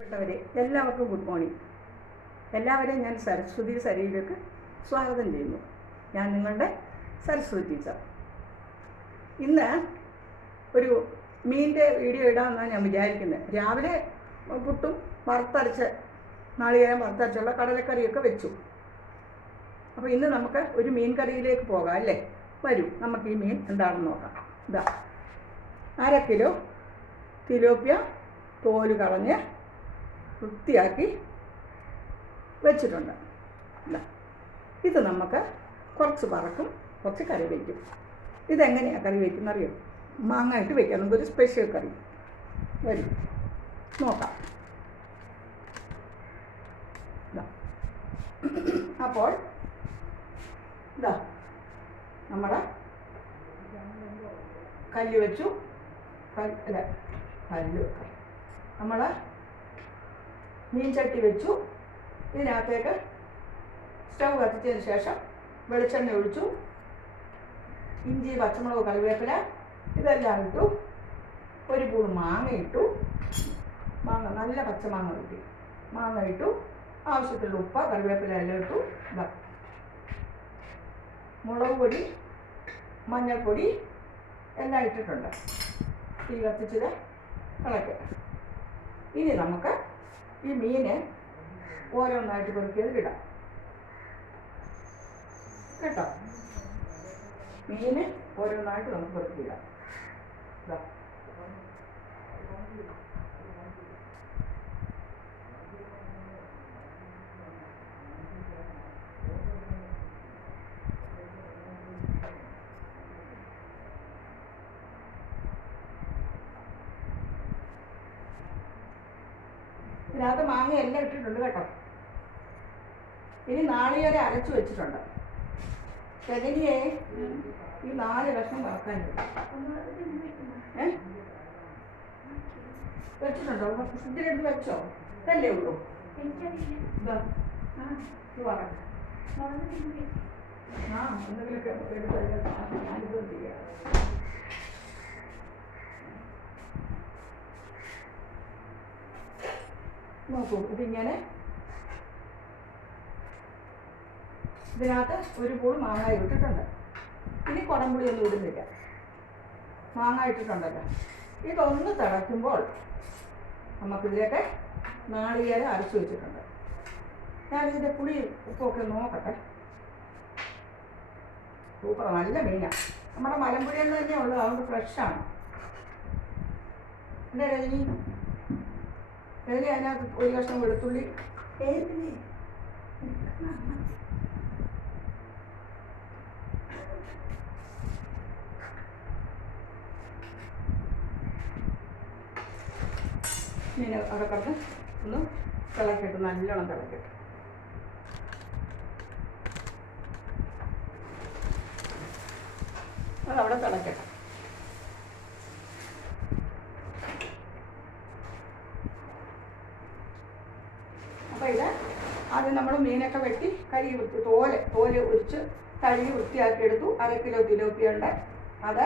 പ്പെട്ടവരെ എല്ലാവർക്കും good morning. എല്ലാവരെയും ഞാൻ സരസ്വതി സരിയിലേക്ക് സ്വാഗതം ചെയ്യുന്നു. ഞാൻ നിങ്ങളുടെ സരസ്വതി ടീച്ചർ. ഇന്ന് ഒരു മീനിൻ്റെ വീഡിയോ ഇടാമെന്നാണ് ഞാൻ വിചാരിക്കുന്നത്. രാവിലെ പുട്ടും വറുത്തരച്ച് നാളികേരം വറുത്തരച്ചുള്ള കടലക്കറിയൊക്കെ വെച്ചു. അപ്പോൾ ഇന്ന് നമുക്ക് ഒരു മീൻ കറിയിലേക്ക് പോകാം അല്ലേ? വരൂ, നമുക്ക് ഈ മീൻ എന്താണെന്ന് നോക്കാം. ഇതാ 1/2 കിലോ തിലോപ്പിയ തോല് കളഞ്ഞ് വൃത്തിയാക്കി വെച്ചിട്ടുണ്ട്. ഇത് നമുക്ക് കുറച്ച് വറക്കും, കുറച്ച് കറി വയ്ക്കും. ഇതെങ്ങനെയാണ് കറി വയ്ക്കുന്നത് അറിയോ? മാങ്ങ ഇട്ട് വയ്ക്കാം, നമുക്കൊരു സ്പെഷ്യൽ കറി. വരും നോക്കാം. അപ്പോൾ ഇതാ നമ്മൾ കല്ല് വെച്ചു. നമ്മൾ മീൻ ചട്ടി വെച്ചു. ഇതിനകത്തേക്ക് സ്റ്റൗ കത്തിച്ചതിന് ശേഷം വെളിച്ചെണ്ണ ഒഴിച്ചു. ഇഞ്ചി, പച്ചമുളക്, കറിവേപ്പില ഇതെല്ലാം ഇട്ടു. ഒരു പൂൾ മാങ്ങ ഇട്ടു. മാങ്ങ നല്ല പച്ചമാങ്ങ കിട്ടി. മാങ്ങ ഇട്ടു. ആവശ്യത്തിലുള്ള ഉപ്പ്, കറിവേപ്പില എല്ലാം ഇട്ടു. മുളക് പൊടി, മഞ്ഞൾപ്പൊടി എല്ലാം ഇട്ടിട്ടുണ്ട്. തീ കത്തിച്ചത് കളയ്ക്കുക. ഇനി നമുക്ക് ഈ മീന് ഓരോന്നായിട്ട് പെറുക്കിയത് ഇടാം കേട്ടോ. മീന് ഓരോന്നായിട്ട് നമുക്ക് പെറുക്കിയിടാം. ഇതിനകത്ത് മാങ്ങ എല്ലാം ഇട്ടിട്ടുണ്ട് കേട്ടോ. ഇനി നാളികേരം അരച്ചു വെച്ചിട്ടുണ്ട്. ചകിരിയെ ഈ 4 കഷ്ണം വറക്കാനുണ്ട്. വെച്ചിട്ടുണ്ടോ? ഫ്രിഡ്ജിലെടുത്ത് വെച്ചോ? ഇതല്ലേ ഉള്ളൂ. എന്തെങ്കിലുമൊക്കെ എടുത്ത് അനുഭവം ചെയ്യാം. നോക്കൂ, ഇതിങ്ങനെ ഇതിനകത്ത് ഒരു പൂൾ മാങ്ങ ഇട്ടിട്ടുണ്ട്. ഇനി കുടംപുളിയൊന്നും ഇടുന്നില്ല, മാങ്ങ ഇട്ടിട്ടുണ്ടല്ലോ. ഇതൊന്ന് തിളയ്ക്കുമ്പോൾ നമുക്കിതിലേക്ക് നാളികേരം അരച്ചു വെച്ചിട്ടുണ്ട്. ഞാനിതിൻ്റെ പുളി ഉപ്പൊക്കെ നോക്കട്ടെ. സൂപ്പർ, നല്ല മീനാണ്. നമ്മുടെ മലമ്പുഴയിൽ നിന്ന് തന്നെ ഉള്ളത്, അതുകൊണ്ട് ഫ്രഷാണ്. എൻ്റെ രജനി അതിനകത്ത് ഒരു കഷ്ണം വെളുത്തുള്ളി മീൻ അവിടെ കിടന്ന് ഒന്ന് തിളക്കട്ടെ, നല്ലോണം തിളക്കട്ടെ. അതവിടെ തിളക്കട്ടെ. അപ്പോൾ ഇത് ആദ്യം നമ്മൾ മീനൊക്കെ വെട്ടി കഴുകി തോല് ഒരിച്ച് കഴുകി വൃത്തിയാക്കി എടുത്തു. 1/2 കിലോ തിലോപ്പിയ ഉണ്ട്, അത്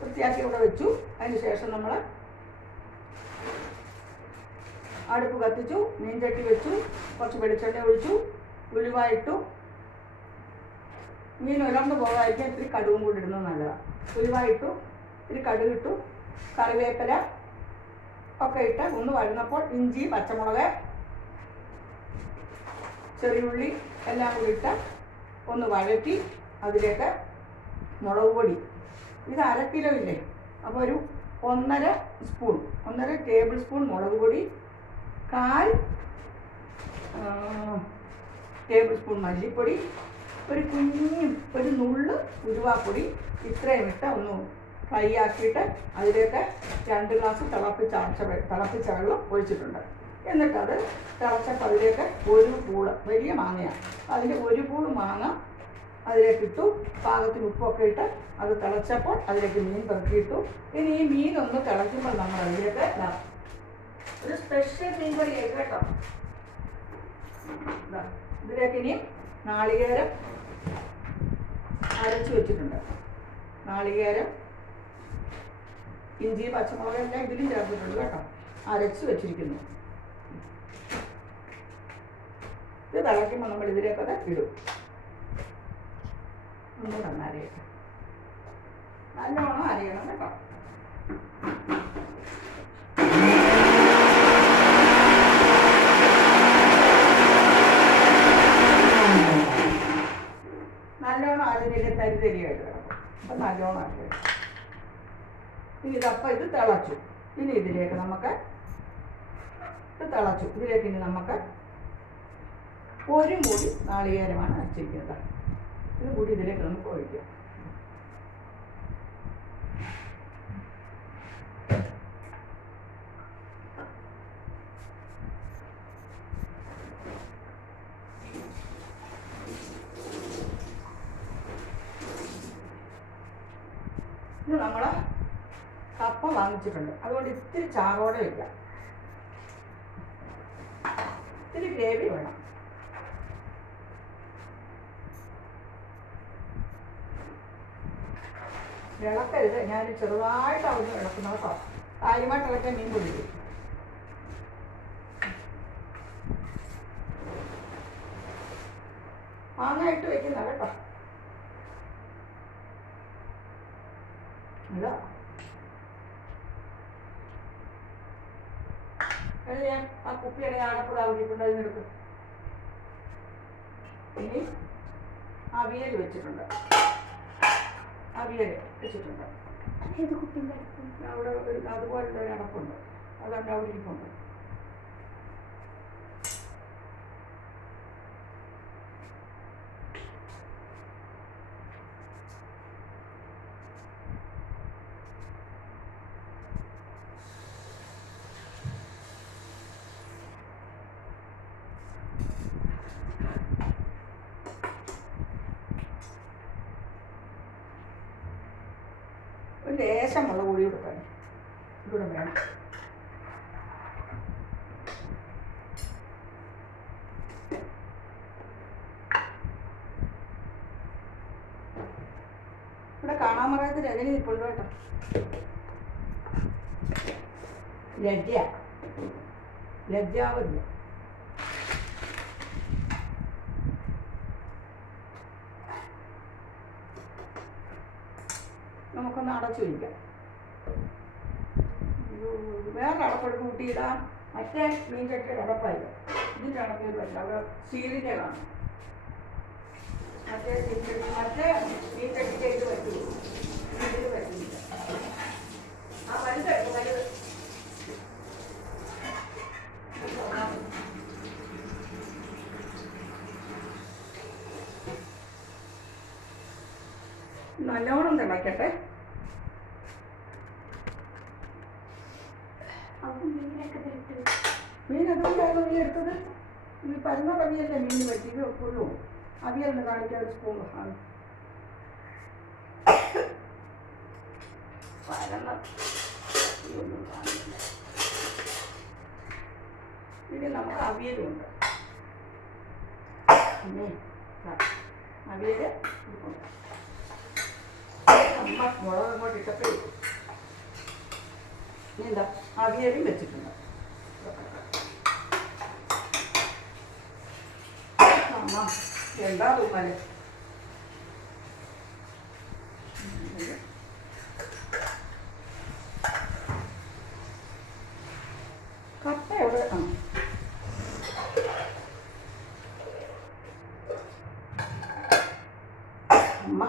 വൃത്തിയാക്കി ഇവിടെ വെച്ചു. അതിന് ശേഷം നമ്മൾ അടുപ്പ് കത്തിച്ചു, മീൻ ചട്ടി വെച്ചു, കുറച്ച് വെളിച്ചെണ്ണ ഒഴിച്ചു, ഉലുവ ഇട്ടു. മീൻ ഉലർന്നു പോകാതിരിക്കാൻ ഇത്തിരി കടുകും കൂടി ഇടുന്നത് നല്ലതാണ്. ഉലുവ ഇട്ടു, ഇത്തിരി കടുക് ഇട്ടു, കറിവേപ്പില ഒക്കെ ഇട്ട് ഒന്ന് വഴന്നപ്പോൾ ഇഞ്ചി, പച്ചമുളക്, ചെറിയുള്ളി എല്ലാം കൂടി ഇട്ട് ഒന്ന് വഴറ്റി അതിലേക്ക് മുളക് പൊടി, ഇത് 1/2 കിലോ ഇല്ലേ, അപ്പോൾ ഒരു 1.5 ടേബിൾ സ്പൂൺ മുളക് പൊടി, 1/4 ടേബിൾ സ്പൂൺ മല്ലിപ്പൊടി, ഒരു നുള്ള് ഉലുവാപ്പൊടി, ഇത്രയും ഇട്ട് ഒന്ന് ഫ്രൈ ആക്കിയിട്ട് അതിലേക്ക് 2 ഗ്ലാസ് തിളപ്പിച്ച വെള്ളം ഒഴിച്ചിട്ടുണ്ട്. എന്നിട്ടത് തിളച്ചപ്പോൾ അതിലേക്ക് ഒരു പൂള്, വലിയ മാങ്ങയാണ്, അതിൻ്റെ ഒരു പൂള് മാങ്ങ അതിലേക്ക് ഇട്ടു. പാകത്തിന് ഉപ്പൊക്കെ ഇട്ട് അത് തിളച്ചപ്പോൾ അതിലേക്ക് മീൻ പെറുക്കിയിട്ടു. ഇനി ഈ മീനൊന്ന് തിളയ്ക്കുമ്പോൾ നമ്മൾ അതിലേക്ക് ഒരു സ്പെഷ്യൽ മീൻ കറിയായി കേട്ടോ. ഇതിലേക്ക് ഇനി നാളികേരം അരച്ചു വെച്ചിട്ടുണ്ട്. നാളികേരം, ഇഞ്ചി, പച്ചമുളക് എല്ലാം ഇതിലും ചേർത്തിട്ടുണ്ട് കേട്ടോ. അരച്ച് വെച്ചിരിക്കുന്നു. ഇത് തിളയ്ക്കുമ്പോൾ നമ്മൾ ഇതിലേക്കത് ഇടും. ഒന്നുകൂടെ ഒന്ന് അരയട്ടെ. നല്ലോണം അരയണം കേട്ടോ. നല്ലോണം അരഞ്ഞിട്ട് തരിതരിയായിട്ട് കിടക്കും. അപ്പം നല്ലോണം അരയണം. ഇനി ഇതപ്പം ഇത് തിളച്ചു. ഇനി ഇതിലേക്ക് നമുക്ക് ഇത് തിളച്ചു. ഇതിലേക്ക് ഇനി നമുക്ക് ഒരു മുടി നാളികേരമാണ് അരച്ചിരിക്കുന്നത്. ഇത് കൂടി ഇതിലേക്ക് നമുക്ക് ഒഴിക്കാം. ഇത് നമ്മൾ കപ്പ വാങ്ങിച്ചിട്ടുണ്ട്, അതുകൊണ്ട് ഇത്തിരി ചാറോടെ വയ്ക്കാം. ഇത്തിരി ഗ്രേവി വേണം. ഇളക്കരുത്, ഞാൻ ചെറുതായിട്ട് അവിടെ ഇളക്കുന്നത് കേട്ടോ. കാര്യമായിട്ട് ഇളക്കാൻ മീൻ പൊടിക്കും. മാങ്ങായിട്ട് വയ്ക്കുന്ന കേട്ടോ. അല്ല ഞാൻ ആ കുപ്പിയുടെ അടപ്പുറ ആവശ്യപ്പെട്ട് അതിനെടുക്കും. ഇനി അവിയൽ വെച്ചിട്ടുണ്ട്. അവിയൽ വെച്ചിട്ടുണ്ട്. അവിടെ ഒരു അതുപോലുള്ള ഒരു അടപ്പുണ്ട്, അതുകൊണ്ട് അവിടെ ഇരിപ്പുണ്ട്. ഒരു ലേശം മുളക് പൊടി കൊടുക്കാൻ ഇവിടെ വേണം. ഇവിടെ കാണാൻ പറയാത്ത രജനി ഇപ്പോഴും കേട്ടോ. ലജ്ജാവില്ല. നമുക്കൊന്ന് അടച്ചു വയ്ക്കാം. വേറെ അടപ്പെടുത്ത് കൂട്ടിയിടാം. മറ്റേ മീൻ ചട്ടിയുടെ അടപ്പായില്ല, ഇതിൻ്റെ അടപ്പിൽ പറ്റില്ല. അവിടെ സ്റ്റീലിൻ്റെ കാണും. മറ്റേ മീൻ ചട്ടിക്ക് ഇത് പറ്റുള്ളൂ, ഇതിൽ പറ്റില്ല. ആ വലുതെടുക്കും, വലുത്. നല്ലോണം തിളയ്ക്കട്ടെ. മീൻ അതുകൊണ്ടായിരുന്നു മീൻ എടുത്തത്. ഈ പരന്ന കവിയല്ലേ മീൻ പറ്റിയത് വെക്കുള്ളൂ. അവിയലിന് കാണിക്കാൻ ഒരു സ്പൂൺ ആണ് പരന്ന. ഇനി നമുക്ക് അവിയലുണ്ട്. പിന്നെ അവിയൽ അമ്മ മുളക് അങ്ങോട്ട് ഇട്ടപ്പോ ഇനി എന്താ അവിയലും വെച്ചിട്ടുണ്ട്. അമ്മ എന്താ തുമ്മല്? കപ്പ എവിടെ? അമ്മ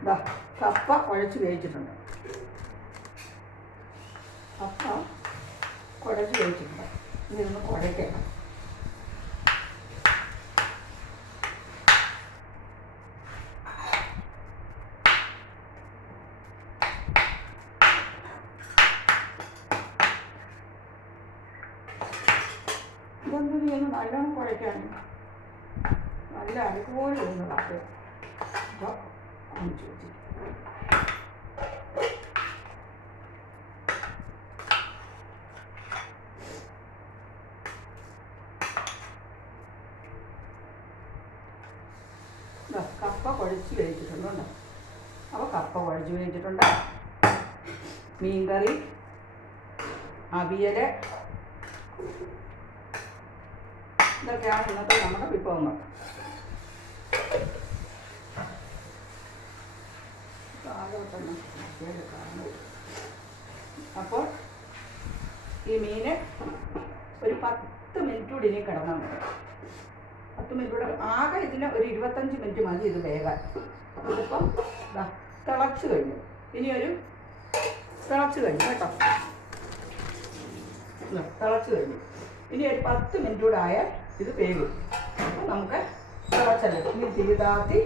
ഇതാ കപ്പ കുഴച്ച് വേവിച്ചിട്ടുണ്ട്. കപ്പ കുഴച്ച് വേവിച്ചിട്ടുണ്ട്. ഇതൊന്ന് കുഴയ്ക്കണം. ഇതൊന്നും ഒന്ന് നല്ലോണം കുഴയ്ക്കാൻ നല്ല അതുപോലെ ഒന്ന് കപ്പ അപ്പോൾ കുഴിച്ച് വെച്ചിട്ട് കപ്പ കുഴച്ച് വേവിച്ചിട്ടുണ്ട്. അപ്പോൾ കപ്പ കുഴച്ച് വേവിച്ചിട്ടുണ്ട്. മീൻകറി, അവിയൽ, ഇതൊക്കെയാണ് ഇന്നത്തെ നമ്മുടെ വിഭവങ്ങൾ. അപ്പോൾ ഈ മീൻ ഒരു 10 മിനിറ്റ് കൂടി ഇനി കിടന്നാൽ മതി. 10 മിനിറ്റ് കൂടെ ആകെ ഇതിന് ഒരു 25 മിനിറ്റ് മതി ഇത് വേകാൻ. ഇതിപ്പം തിളച്ച് കഴിഞ്ഞു. ഇനിയൊരു തിളച്ച് കഴിഞ്ഞു കേട്ടോ, തിളച്ച് കഴിഞ്ഞു. ഇനി ഒരു 10 മിനിറ്റ് കൂടെ ആയാൽ ഇത് വേകും. അപ്പം നമുക്ക് തിളച്ചല്ലേ ഇനി തിരിതാത്തി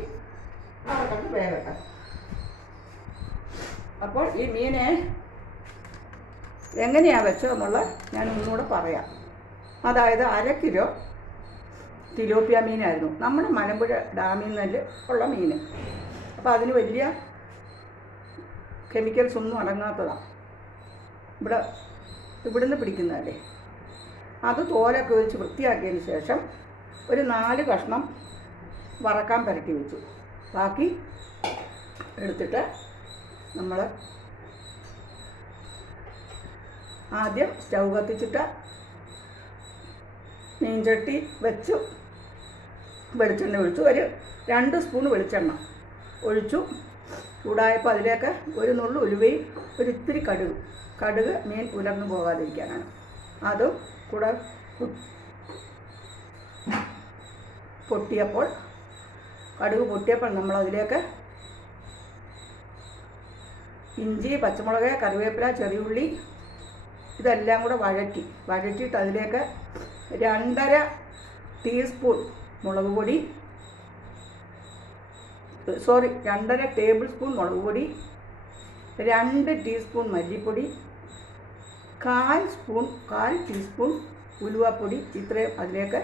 അടക്കം വേകട്ടെ. അപ്പോൾ ഈ മീനെ എങ്ങനെയാണ് വെച്ചതെന്നുള്ള ഞാൻ ഒന്നുകൂടെ പറയാം. അതായത് 1/2 കിലോ തിലോപ്പിയ മീനായിരുന്നു നമ്മുടെ മലമ്പുഴ ഡാമിൽ നിന്ന് ഉള്ള മീൻ. അപ്പോൾ അതിന് വലിയ കെമിക്കൽസ് ഒന്നും അടങ്ങാത്തതാണ്. ഇവിടുന്ന് പിടിക്കുന്നതല്ലേ. അത് തോലൊക്കെ വെച്ച് വൃത്തിയാക്കിയതിന് ശേഷം ഒരു 4 കഷ്ണം വറക്കാൻ പുരട്ടി വെച്ചു. ബാക്കി എടുത്തിട്ട് നമ്മൾ ആദ്യം സ്റ്റൗ കത്തിച്ചിട്ട് മീൻചട്ടി വെച്ചു വെളിച്ചെണ്ണ ഒഴിച്ചു. ഒരു 2 സ്പൂൺ വെളിച്ചെണ്ണ ഒഴിച്ചു. ചൂടായപ്പോൾ അതിലേക്ക് ഒരു നുള്ളു ഉലുവയും ഒരു ഇത്തിരി കടുക് മീൻ ഉലർന്നു പോകാതിരിക്കാനാണ്. അതും കൂടെ പൊട്ടിയപ്പോൾ നമ്മളതിലേക്ക് ഇഞ്ചി, പച്ചമുളക്, കറിവേപ്പില, ചെറിയുള്ളി ഇതെല്ലാം കൂടെ വഴറ്റിയിട്ട് അതിലേക്ക് 2.5 ടീസ്പൂൺ മുളക് പൊടി 2.5 ടേബിൾ സ്പൂൺ മുളക് പൊടി, 2 ടീസ്പൂൺ മല്ലിപ്പൊടി, 1/4 ടീസ്പൂൺ ഉലുവാപ്പൊടി ഇത്രയും അതിലേക്ക്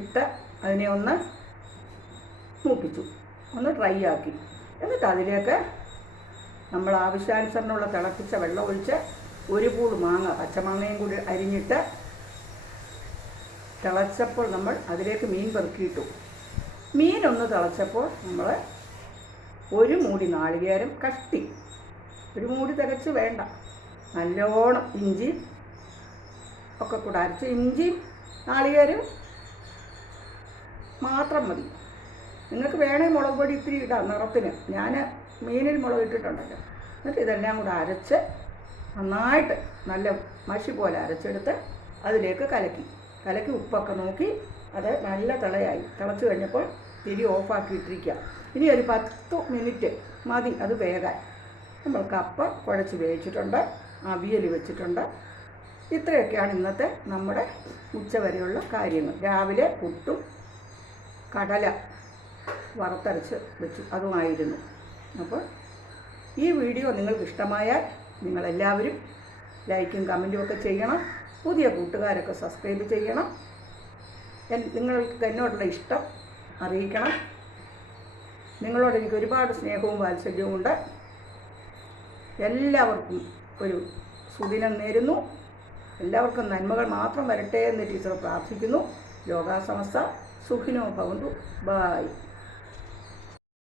ഇട്ട് അതിനെ ഒന്ന് മൂപ്പിച്ചു, ഒന്ന് ഡ്രൈ ആക്കി. എന്നിട്ട് അതിലേക്ക് നമ്മൾ ആവശ്യാനുസരണമുള്ള തിളപ്പിച്ച വെള്ളം ഒഴിച്ച് 1 പൂൾ മാങ്ങ, പച്ചമാങ്ങയും കൂടി അരിഞ്ഞിട്ട് തിളച്ചപ്പോൾ നമ്മൾ അതിലേക്ക് മീൻ പെറുക്കിയിട്ടു. മീനൊന്ന് തിളച്ചപ്പോൾ നമ്മൾ 1 മൂടി നാളികേരം കഷ്ടി, 1 മൂടി തികച്ച് വേണ്ട, നല്ലോണം ഇഞ്ചി ഒക്കെ കൂടെ അരച്ച്, ഇഞ്ചിയും നാളികേരം മാത്രം മതി. നിങ്ങൾക്ക് വേണമെങ്കിൽ മുളക് പൊടി ഇത്തിരി ഇടാം നിറത്തിന്. ഞാൻ മീനിൽ മുളക് ഇട്ടിട്ടുണ്ടല്ലോ. എന്നിട്ട് ഇതെല്ലാം കൂടെ അരച്ച് നന്നായിട്ട് നല്ല മഷി പോലെ അരച്ചെടുത്ത് അതിലേക്ക് കലക്കി ഉപ്പൊക്കെ നോക്കി അത് നല്ല തിളച്ച് കഴിഞ്ഞപ്പോൾ തിരി ഓഫാക്കിയിട്ടിരിക്കുക. ഇനി ഒരു 10 മിനിറ്റ് മതി അത് വേകാൻ. നമ്മൾ കപ്പ കുഴച്ച് വേവിച്ചിട്ടുണ്ട്, അവിയൽ വെച്ചിട്ടുണ്ട്. ഇത്രയൊക്കെയാണ് ഇന്നത്തെ നമ്മുടെ ഉച്ചവരെയുള്ള കാര്യങ്ങൾ. രാവിലെ പുട്ടും കടല വറുത്തരച്ച് വെച്ചു, അതുമായിരുന്നു. അപ്പോൾ ഈ വീഡിയോ നിങ്ങൾക്ക് ഇഷ്ടമായാൽ നിങ്ങളെല്ലാവരും ലൈക്കും കമൻറ്റും ഒക്കെ ചെയ്യണം. പുതിയ കൂട്ടുകാരൊക്കെ സബ്സ്ക്രൈബ് ചെയ്യണം. നിങ്ങൾക്ക് എന്നോടുള്ള ഇഷ്ടം അറിയിക്കണം. നിങ്ങളോട് എനിക്ക് ഒരുപാട് സ്നേഹവും വാത്സല്യവും ഉണ്ട്. എല്ലാവർക്കും ഒരു സുദിനം നേരുന്നു. എല്ലാവർക്കും നന്മകൾ മാത്രം വരട്ടെ എന്ന് ടീച്ചർ പ്രാർത്ഥിക്കുന്നു. ലോകാ സമസ്ത സുഖിനോ ഭവന്തു. ബായ്.